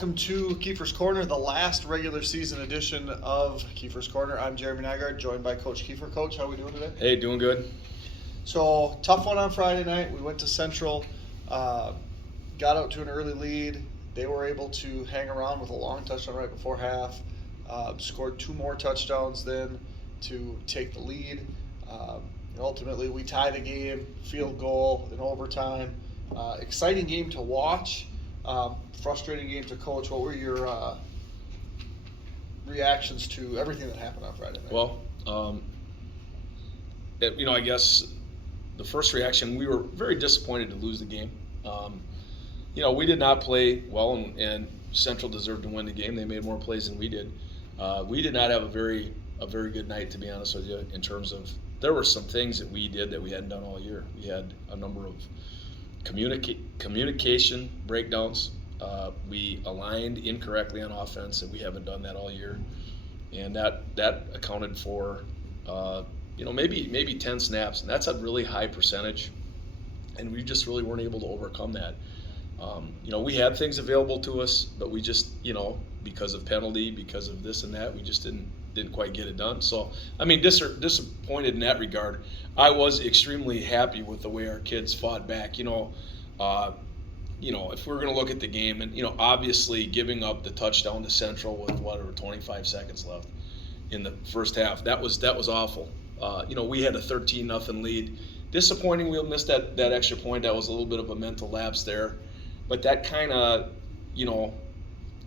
welcome to Keefer's Corner, the last regular season edition of Keefer's Corner. I'm Jeremy Nygaard, joined by Coach Keefer. Coach, how are we doing today? Hey, doing good. So, tough one on Friday night. We went to Central, got out to an early lead. They were able to hang around with a long touchdown right before half, scored two more touchdowns then to take the lead. Ultimately, we tie the game, field goal in overtime. Exciting game to watch. Frustrating game to coach. What were your reactions to everything that happened on Friday night? Well, I guess the first reaction, we were very disappointed to lose the game. We did not play well, and Central deserved to win the game. They made more plays than we did. We did not have a very good night, to be honest with you, in terms of there were some things that we did that we hadn't done all year. We had a number of communication breakdowns. We aligned incorrectly on offense, and we haven't done that all year. And that accounted for, maybe 10 snaps, and that's a really high percentage. And we just really weren't able to overcome that. We had things available to us, but we just, because of penalty, because of this and that, we just didn't quite get it done. So, disappointed in that regard. I was extremely happy with the way our kids fought back. If we're going to look at the game, and obviously giving up the touchdown to Central with 25 seconds left in the first half, that was awful. We had a 13-0 lead. Disappointing we missed that extra point. That was a little bit of a mental lapse there, but that kind of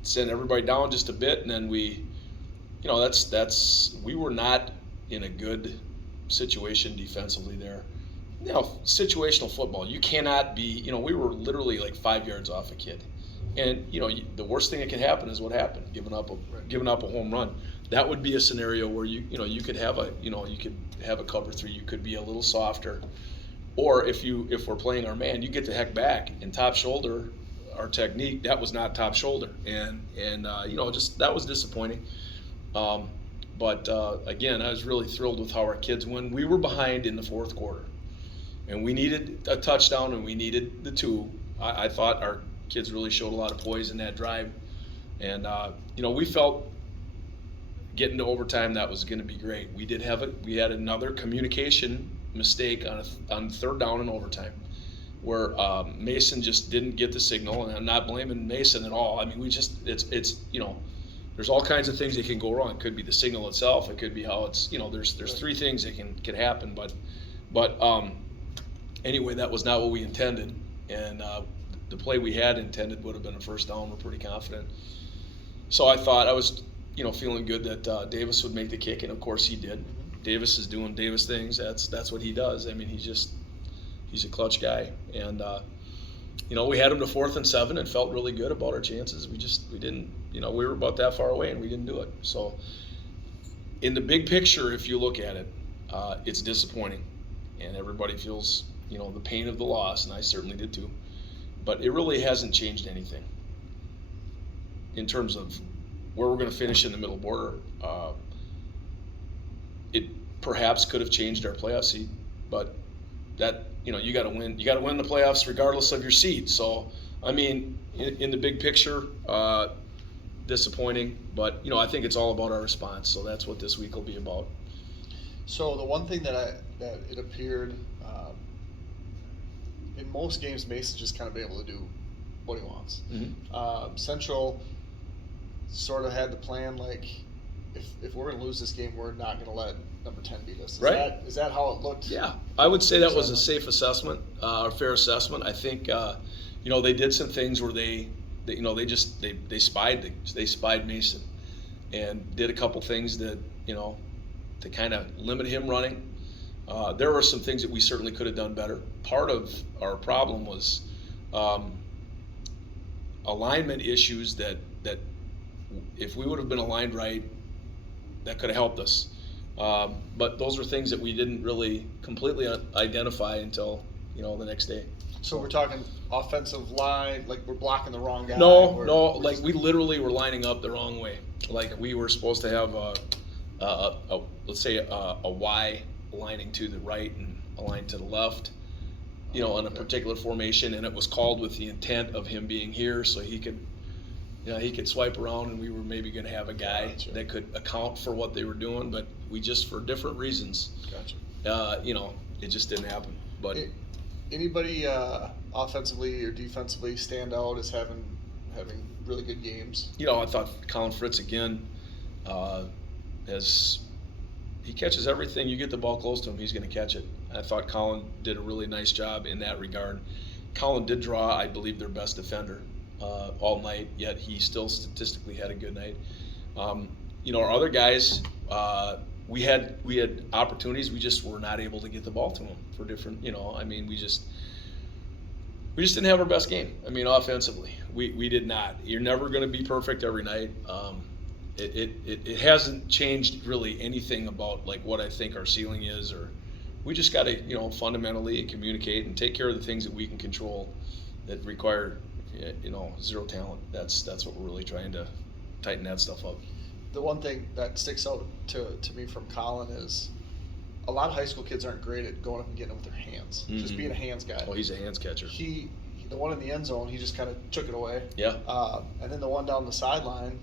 sent everybody down just a bit, and then we were not in a good situation defensively there. Situational football, you cannot be, we were literally like 5 yards off a kid. And, the worst thing that can happen is what happened, giving up a home run. That would be a scenario where you could have a cover three, you could be a little softer. Or if we're playing our man, you get the heck back and top shoulder, our technique, that was not top shoulder. And that was disappointing. But again, I was really thrilled with how our kids won. We were behind in the fourth quarter, and we needed a touchdown, and we needed the two. I thought our kids really showed a lot of poise in that drive, and we felt getting to overtime that was going to be great. We had another communication mistake on third down in overtime, where Mason just didn't get the signal, and I'm not blaming Mason at all. I mean, there's all kinds of things that can go wrong. It could be the signal itself. It could be how it's, there's three things that can happen. But anyway, that was not what we intended. And the play we had intended would have been a first down. We're pretty confident. So I thought I was, feeling good that Davis would make the kick, and of course he did. Davis is doing Davis things. That's what he does. I mean, he's a clutch guy. And we had him to 4th and 7 and felt really good about our chances. We didn't, we were about that far away and we didn't do it. So in the big picture, if you look at it, it's disappointing, and everybody feels, the pain of the loss, and I certainly did too. But it really hasn't changed anything in terms of where we're going to finish in the middle border. It perhaps could have changed our playoff seed, but that, you got to win. You got to win the playoffs regardless of your seed. So, I mean, in the big picture, disappointing. But I think it's all about our response. So that's what this week will be about. So the one thing that it appeared in most games, Mason's just kind of able to do what he wants. Mm-hmm. Central sort of had the plan, like, if we're going to lose this game, we're not going to let number 10 beat us. Is that how it looked? Yeah, I would say that was a safe assessment, a fair assessment. I think, they did some things where they spied Mason, and did a couple things that, to kind of limit him running. There were some things that we certainly could have done better. Part of our problem was alignment issues that if we would have been aligned right, that could have helped us. But those are things that we didn't really completely identify until, the next day. So we're talking offensive line, like we're blocking the wrong guy? No, like we literally were lining up the wrong way. Like we were supposed to have let's say a Y aligning to the right and aligned to the left, in a particular formation, and it was called with the intent of him being here so he could he could swipe around, and we were maybe going to have a guy Gotcha. that could account for what they were doing, but we just, for different reasons, Gotcha. it just didn't happen. But Anybody offensively or defensively stand out as having really good games? I thought Colin Fritz again, as he catches everything. You get the ball close to him, he's going to catch it. I thought Colin did a really nice job in that regard. Colin did draw, I believe, their best defender all night, yet he still statistically had a good night. Our other guys, we had opportunities, we just were not able to get the ball to them for different, we just didn't have our best game. Offensively, we did not. You're never going to be perfect every night. It hasn't changed really anything about like what I think our ceiling is, or we just got to fundamentally communicate and take care of the things that we can control that require zero talent. That's what we're really trying to tighten that stuff up. The one thing that sticks out to me from Colin is a lot of high school kids aren't great at going up and getting it with their hands. Mm-hmm. Just being a hands guy. Oh, he's a hands catcher. The one in the end zone, he just kind of took it away. Yeah. And then the one down the sideline,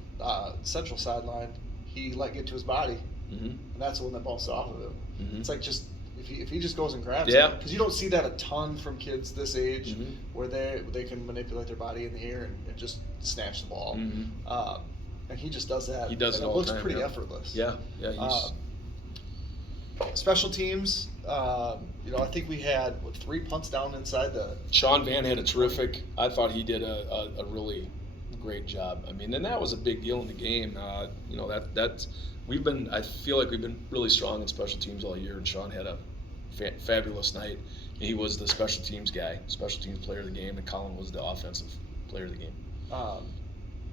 central sideline, he let get to his body, mm-hmm. and that's the one that bounced off of him. Mm-hmm. It's like just if he just goes and grabs Yeah. it, because you don't see that a ton from kids this age, mm-hmm. where they can manipulate their body in the air and just snatch the ball. Mm-hmm. And he just does that. He does and it it all looks the time, pretty yeah. effortless. Yeah. He's Special teams, I think we had 3 punts down inside the. Sean Van had a terrific. I thought he did a really great job. And that was a big deal in the game. That's I feel like we've been really strong in special teams all year, and Sean had a fabulous night. And he was the special teams guy, special teams player of the game, and Colin was the offensive player of the game.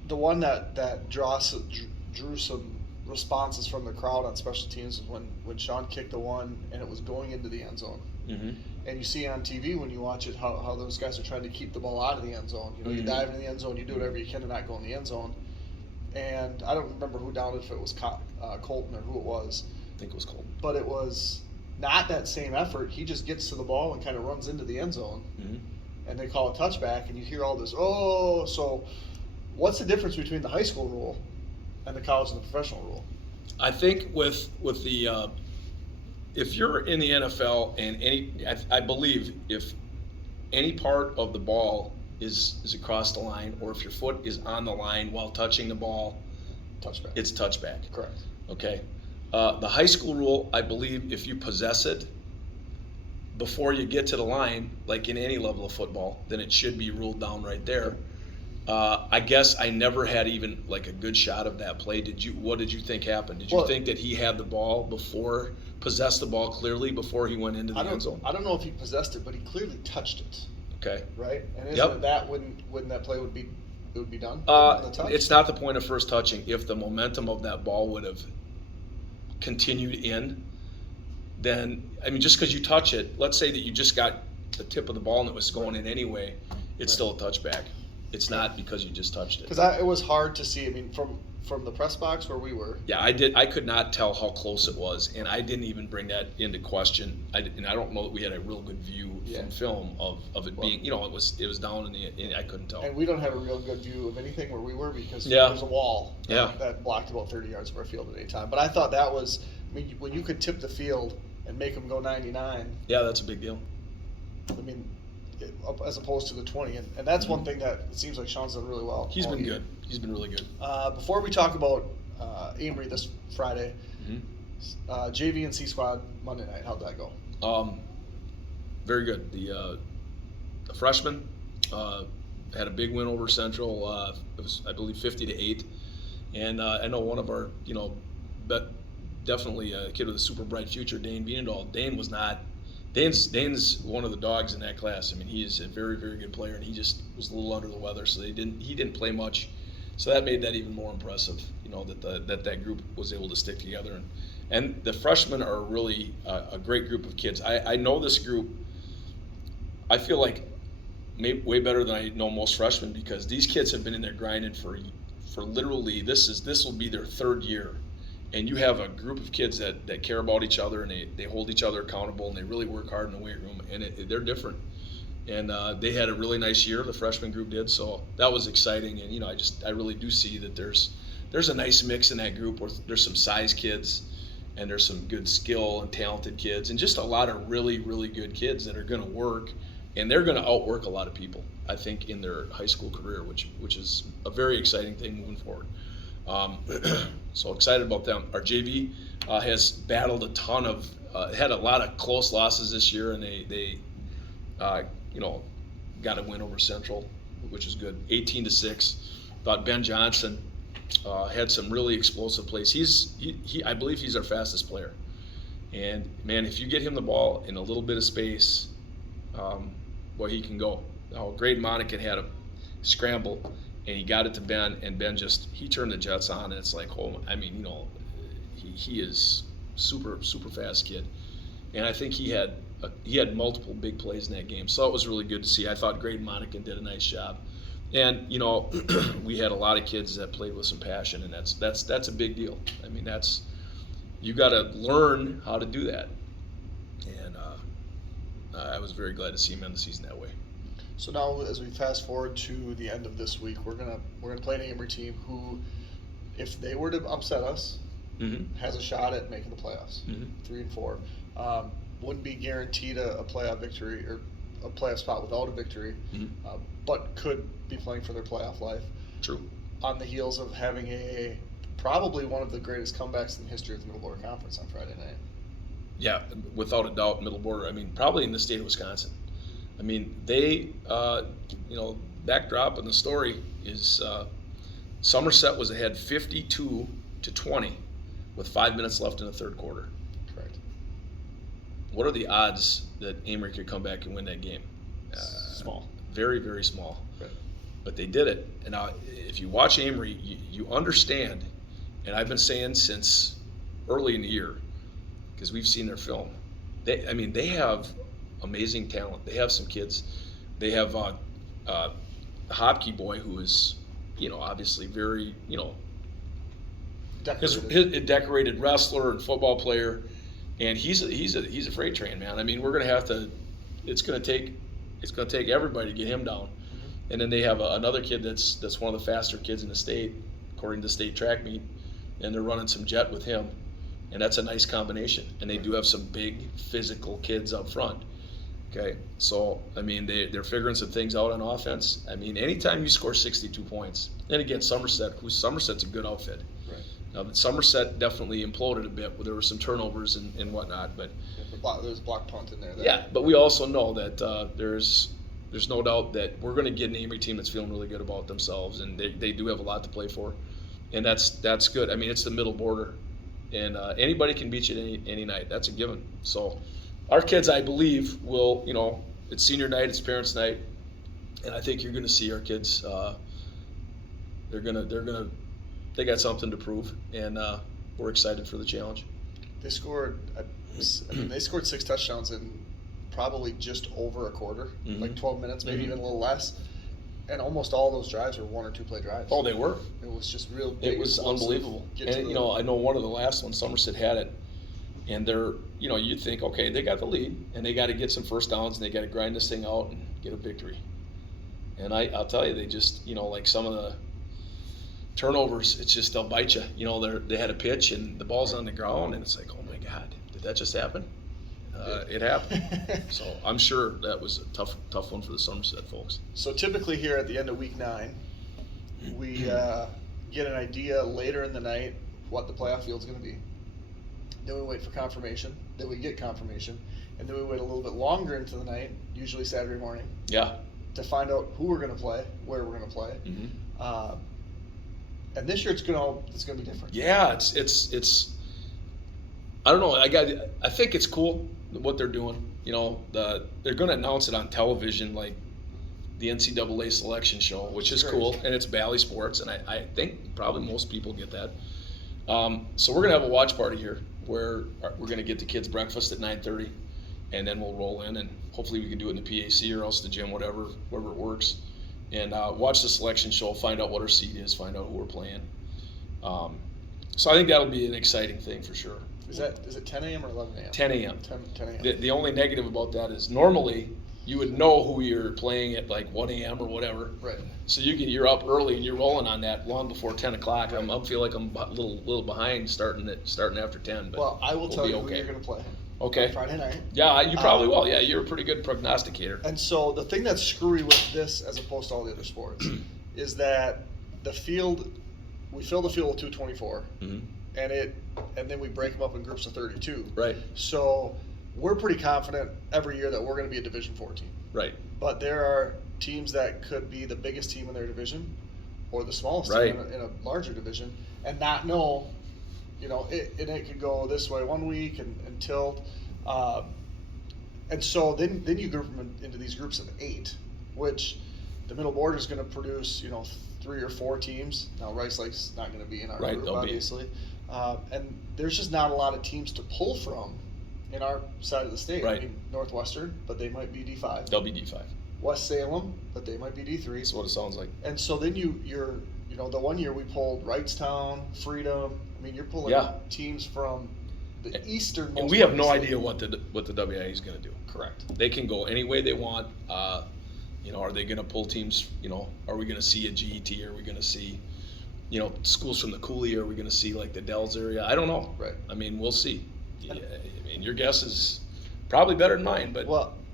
The one that drew some responses from the crowd on special teams was when Sean kicked the one and it was going into the end zone. Mm-hmm. And you see on TV when you watch it how those guys are trying to keep the ball out of the end zone. You mm-hmm. dive into the end zone, you do whatever you can to not go in the end zone. And I don't remember who downed it, if it was Colton or who it was. I think it was Colton. But it was not that same effort. He just gets to the ball and kind of runs into the end zone. Mm-hmm. And they call a touchback, and you hear all this, oh, so what's the difference between the high school rule and the college and the professional rule? I think with the if you're in the NFL and I believe if any part of the ball is across the line, or if your foot is on the line while touching the ball, Touchback. it's touchback. Correct. Okay. The high school rule, I believe, if you possess it before you get to the line, like in any level of football, then it should be ruled down right there. I guess I never had even like a good shot of that play. What did you think happened? Did you think that he had the ball possessed the ball clearly before he went into the end zone? I don't know if he possessed it, but he clearly touched it. Okay. Right? And isn't Yep. that when that play would be done? It's not the point of first touching. If the momentum of that ball would have continued in, then just because you touch it, let's say that you just got the tip of the ball and it was going in anyway, it's still a touchback. It's not because you just touched it. Because it was hard to see. From the press box where we were. Yeah, I could not tell how close it was, and I didn't even bring that into question. I don't know that we had a real good view from film of it being. It was down in I couldn't tell. And we don't have a real good view of anything where we were because Yeah. there's a wall Yeah. that blocked about 30 yards of our field at any time. But I thought that was, when you could tip the field and make them go 99. Yeah, that's a big deal. As opposed to the 20, and that's one thing that it seems like Sean's done really well. He's been good. He's been really good. Before we talk about Amery this Friday, Mm-hmm. JV and C squad Monday night, how'd that go? Very good. The freshman had a big win over Central. It was, I believe, 50-8, and I know one of our, definitely a kid with a super bright future, Dane Bienendahl. Dane's one of the dogs in that class. He is a very, very good player, and he just was a little under the weather, so he didn't play much. So that made that even more impressive, that group was able to stick together. And the freshmen are really a great group of kids. I know this group, I feel like way better than I know most freshmen, because these kids have been in there grinding for literally, this will be their third year. And you have a group of kids that care about each other, and they hold each other accountable, and they really work hard in the weight room, and they're different. And they had a really nice year, the freshman group did, so that was exciting. And I really do see that there's a nice mix in that group where there's some size kids, and there's some good skill and talented kids, and just a lot of really, really good kids that are going to work, and they're going to outwork a lot of people, I think, in their high school career, which is a very exciting thing moving forward. So excited about them. Our JV has battled a ton of, had a lot of close losses this year, and they got a win over Central, which is good, 18-6. Thought Ben Johnson had some really explosive plays. I believe he's our fastest player. And man, if you get him the ball in a little bit of space, boy, he can go. Grade Monacan had a scramble, and he got it to Ben, and Ben he turned the jets on, and it's like, he is super, super fast kid. And I think he had multiple big plays in that game, so it was really good to see. I thought Grade Monacan did a nice job. And we had a lot of kids that played with some passion, and that's a big deal. I mean, you got to learn how to do that. And I was very glad to see him end the season that way. So now, as we fast forward to the end of this week, we're gonna play an Amery team who, if they were to upset us, has a shot at making the playoffs, 3 and 4. Wouldn't be guaranteed a playoff victory or a playoff spot without a victory, but could be playing for their playoff life. True. On the heels of having probably one of the greatest comebacks in the history of the Middle Border Conference on Friday night. Yeah, without a doubt, Middle Border. I mean, probably in the state of Wisconsin. I mean, they, backdrop in the story is Somerset was ahead 52-20 with 5 minutes left in the third quarter. Correct. What are the odds that Amery could come back and win that game? Small. Very, very small. Right. But they did it. And now, if you watch Amery, you understand, and I've been saying since early in the year, because we've seen their film, they have amazing talent. They have some kids. They have the Hopkey boy, who is, obviously very, decorated. Decorated wrestler and football player, and he's a freight train, man. I mean, we're gonna have to. It's gonna take everybody to get him down. And then they have another kid that's one of the faster kids in the state, according to state track meet, and they're running some jet with him, and that's a nice combination. And they do have some big physical kids up front. Okay, so I mean they're figuring some things out on offense. I mean, anytime you score 62 points, and again Somerset's a good outfit. Right. Now Somerset definitely imploded a bit, where there were some turnovers and whatnot, but there's a block punt in there. Yeah, but we also know that there's no doubt that we're going to get an Amery team that's feeling really good about themselves, and they do have a lot to play for, and that's good. I mean, it's the Middle Border, and anybody can beat you any night. That's a given. So our kids, I believe, will, it's senior night, it's parents' night, and I think you're going to see our kids. They got something to prove, and we're excited for the challenge. They scored 6 touchdowns in probably just over a quarter, like 12 minutes, maybe even a little less. And almost all those drives were 1 or 2 play drives. Oh, they were. It was just real big. It was unbelievable. And I know one of the last ones, Somerset had it, and they're, you'd think, okay, they got the lead, and they got to get some first downs, and they got to grind this thing out and get a victory. And I'll tell you, they just, like some of the turnovers, it's just they'll bite you. They had a pitch, and the ball's on the ground, and it's like, oh my God, did that just happen? It happened. So I'm sure that was a tough one for the Somerset folks. So typically here at the end of week 9, we get an idea later in the night what the playoff field's going to be. Then we wait for confirmation. Then we get confirmation. And then we wait a little bit longer into the night, usually Saturday morning. Yeah. To find out who we're going to play, where we're going to play. And this year it's going to be different. Yeah, it's I don't know. I think it's cool what they're doing. They're going to announce it on television, like the NCAA selection show, which is cool, and it's Bally Sports, and I think probably most people get that. So we're going to have a watch party here where we're going to get the kids breakfast at 9:30, and then we'll roll in, and hopefully we can do it in the PAC or else the gym, wherever it works, and watch the selection show, find out what our seed is, find out who we're playing. So I think that'll be an exciting thing for sure. Is it 10 a.m. or 11 a.m.? 10 a.m. 10 a.m. The only negative about that is normally you would know who you're playing at like 1 a.m. or whatever. Right. So you're up early and you're rolling on that long before 10 o'clock. I feel like I'm a little behind starting after 10. But Well, I will tell you who okay. you're going to play. Okay. On Friday night. Yeah, you probably will. Yeah, you're a pretty good prognosticator. And so the thing that's screwy with this, as opposed to all the other sports, is that we fill the field with 224, Mm-hmm. and then we break them up in groups of 32. Right. So we're pretty confident every year that we're going to be a Division 4 team. Right. But there are teams that could be the biggest team in their division, or the smallest Right. team in a larger division, and not know. It could go this way one week and tilt. And so then you group them into these groups of 8, which the middle border is going to produce, 3 or 4 teams. Now Rice Lake's not going to be in our group, obviously. And there's just not a lot of teams to pull from in our side of the state. Right. I mean, Northwestern, but they might be D5. They'll be D5. West Salem, but they might be D3. That's what it sounds like. And so then you're the one year we pulled Wrightstown, Freedom. I mean, you're pulling teams from the easternmost. And we have no idea what the WIAA is going to do. Correct. They can go any way they want. Are they going to pull teams? Are we going to see a GET? Are we going to see, schools from the Cooley? Are we going to see like the Dells area? I don't know. Right. I mean, we'll see. Yeah, I mean, your guess is probably better than mine, but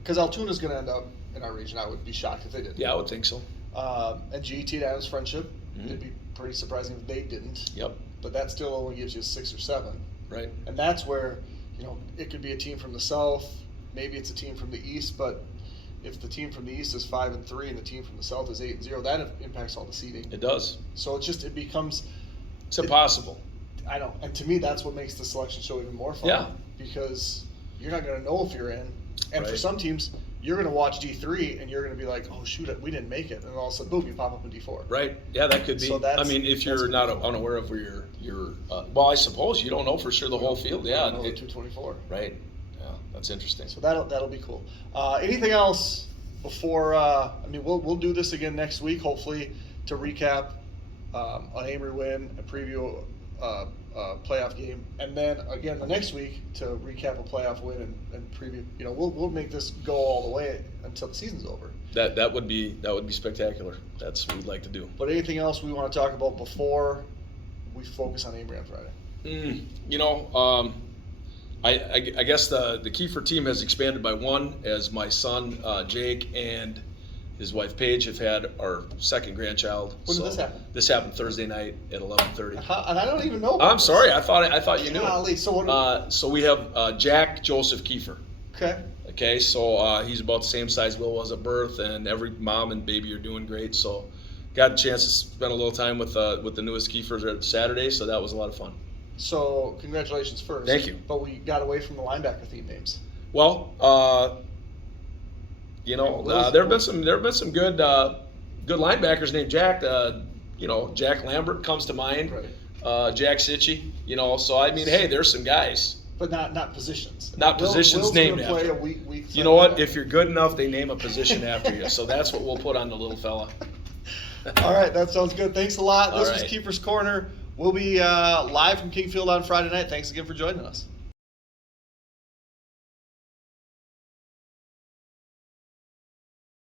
because Altoona's going to end up in our region, I would be shocked if they didn't. Yeah, I would think so. And GET and Adams Friendship, Mm-hmm. it'd be pretty surprising if they didn't. Yep. But that still only gives you 6 or 7. Right. And that's where, it could be a team from the south, maybe it's a team from the east, but if the team from the east is 5-3 and the team from the south is 8-0, that impacts all the seeding. It does. So it becomes. It's impossible. I know, and to me, that's what makes the selection show even more fun. Yeah. Because you're not going to know if you're in, and for Right. some teams, you're going to watch D3 and you're going to be like, oh shoot, we didn't make it, and all of a sudden, boom, you pop up in D4. Right. Yeah, that could be. So that's- I mean, if you're not unaware of where you're well, I suppose you don't know for sure the whole field. Yeah. 224. Right. Yeah, that's interesting. So that'll be cool. Anything else before? We'll do this again next week, hopefully, to recap an Amery win, a preview playoff game, and then again the next week to recap a playoff win and preview. We'll make this go all the way until the season's over. That would be spectacular. That's what we'd like to do. But anything else we want to talk about before we focus on Amery on Friday? I guess the Keefer team has expanded by 1 as my son Jake and his wife Paige have had our second grandchild. When did this happen? This happened Thursday night at 11:30. And I don't even know. I'm sorry. I thought you knew. Golly, so what? So we have Jack Joseph Keefer. Okay. Okay, so he's about the same size Will was at birth, and every mom and baby are doing great. So got a chance to spend a little time with the newest Keefers at Saturday, so that was a lot of fun. So congratulations first. Thank you. But we got away from the linebacker theme names. Well, there have been some good linebackers named Jack. Jack Lambert comes to mind. Right. Jack Sitchie. So I mean, hey, there's some guys. But not positions. Not positions Will's named play after. A week You know what? If you're good enough, they name a position after you. So that's what we'll put on the little fella. All right, that sounds good. Thanks a lot. This was right. Keefer's Corner. We'll be live from Kingfield on Friday night. Thanks again for joining us.